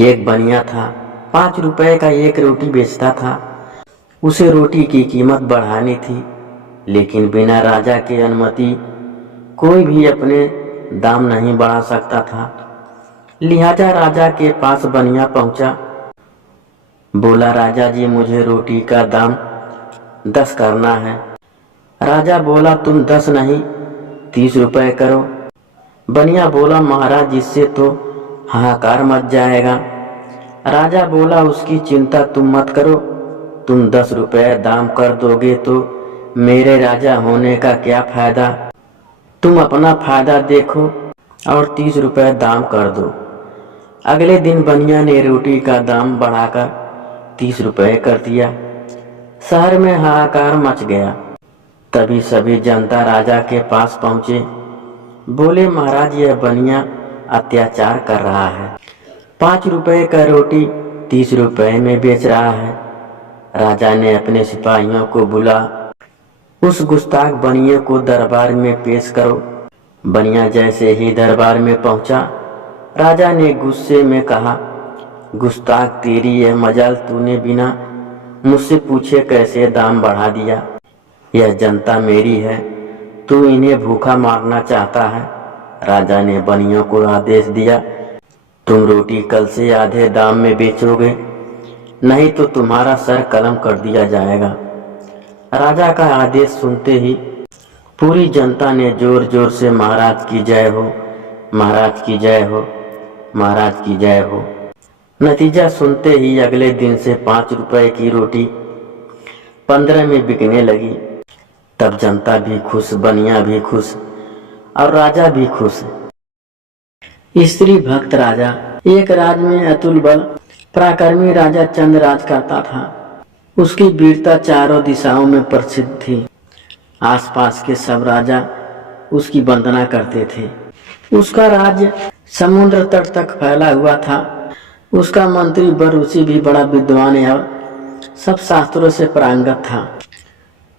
एक बनिया था, 5 रुपए का एक रोटी बेचता था। उसे रोटी की कीमत बढ़ानी थी, लेकिन बिना राजा की अनुमति कोई भी अपने दाम नहीं बढ़ा सकता था। लिहाजा राजा के पास बनिया पहुंचा। बोला, राजा जी, मुझे रोटी का दाम 10 करना है। राजा बोला, तुम 10 नहीं 30 रुपए करो। बनिया बोला, महाराज, इससे तो हाहाकार मच जाएगा। राजा बोला, उसकी चिंता तुम मत करो, तुम 10 रुपए दाम कर दोगे तो मेरे राजा होने का क्या फायदा। तुम अपना फायदा देखो और 30 रुपए दाम कर दो। अगले दिन बनिया ने रोटी का दाम बढ़ाकर 30 रुपए कर दिया। शहर में हाहाकार मच गया। तभी सभी जनता राजा के पास पहुंचे। बोले, महाराज, यह बनिया अत्याचार कर रहा है, 5 रुपए का रोटी 30 रुपए में बेच रहा है। राजा ने अपने सिपाहियों को बुला, उस गुस्ताख बनिए को दरबार में पेश करो। बनिया जैसे ही दरबार में पहुंचा, राजा ने गुस्से में कहा, गुस्ताख, तेरी यह मजाल, तूने बिना मुझसे पूछे कैसे दाम बढ़ा दिया। यह जनता मेरी है, तू इन्हें भूखा मारना चाहता है। राजा ने बनियों को आदेश दिया, तुम रोटी कल से आधे दाम में बेचोगे, नहीं तो तुम्हारा सर कलम कर दिया जाएगा। राजा का आदेश सुनते ही पूरी जनता ने जोर जोर से महाराज की जय हो, महाराज की जय हो, महाराज की जय हो। नतीजा सुनते ही अगले दिन से 5 रुपए की रोटी 15 में बिकने लगी। तब जनता भी खुश, बनिया भी खुश और राजा भी खुश। स्त्री भक्त राजा। एक राज में अतुल बल पराक्रमी राजा चंद राज करता था। उसकी वीरता चारों दिशाओं में प्रसिद्ध थी। आसपास के सब राजा उसकी वंदना करते थे। उसका राज्य समुद्र तट तक फैला हुआ था। उसका मंत्री बरूसी भी बड़ा विद्वान और सब शास्त्रों से पारंगत था।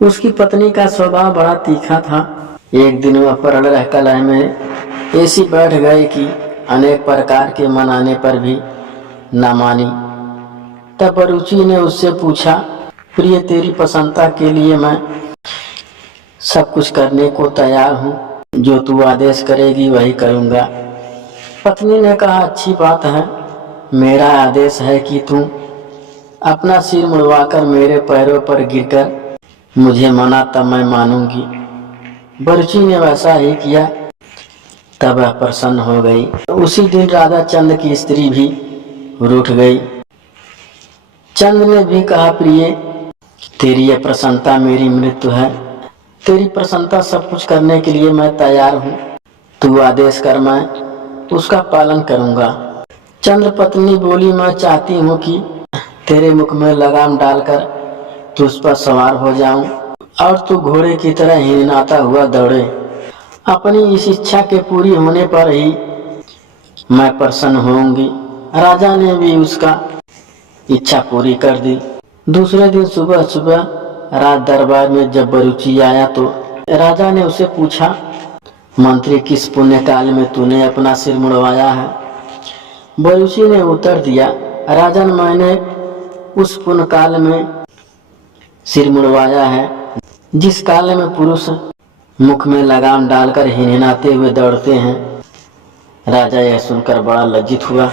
उसकी पत्नी का स्वभाव बड़ा तीखा था। एक दिन वह पड़ल रह कलह में ऐसी बैठ गए कि अनेक प्रकार के मनाने पर भी न मानी। तब बरूची ने उससे पूछा, प्रिय, तेरी प्रसन्नता के लिए मैं सब कुछ करने को तैयार हूँ, जो तू आदेश करेगी वही करूँगा। पत्नी ने कहा, अच्छी बात है, मेरा आदेश है कि तू अपना सिर मुड़वाकर मेरे पैरों पर गिरकर मुझे मना, तब मैं मानूंगी। बरूची ने वैसा ही किया। तब वह प्रसन्न हो गई। उसी दिन राजा चंद की स्त्री भी रूठ गई। चंद ने भी कहा, प्रिय, तेरी यह प्रसन्नता मेरी मृत्यु है। तेरी प्रसन्नता सब कुछ करने के लिए मैं तैयार हूँ। तू आदेश कर, मैं उसका पालन करूँगा। चंद्र पत्नी बोली, मैं चाहती हूँ कि तेरे मुख में लगाम डालकर तू उस पर सवार हो जाऊं और तू घोड़े की तरह हिनहाता हुआ दौड़े। अपनी इस इच्छा के पूरी होने पर ही मैं प्रसन्न होऊंगी। राजा ने भी उसका इच्छा पूरी कर दी। दूसरे दिन सुबह सुबह राज दरबार में जब बरूची आया तो राजा ने उसे पूछा, मंत्री, किस पुण्य काल में तूने अपना सिर मुड़वाया है। बरूची ने उत्तर दिया, राजन, मैंने उस पुण्य काल में सिर मुड़वाया है जिस काल में पुरुष मुख में लगाम डालकर हिनहिनाते हुए दौड़ते हैं। राजा यह सुनकर बड़ा लज्जित हुआ।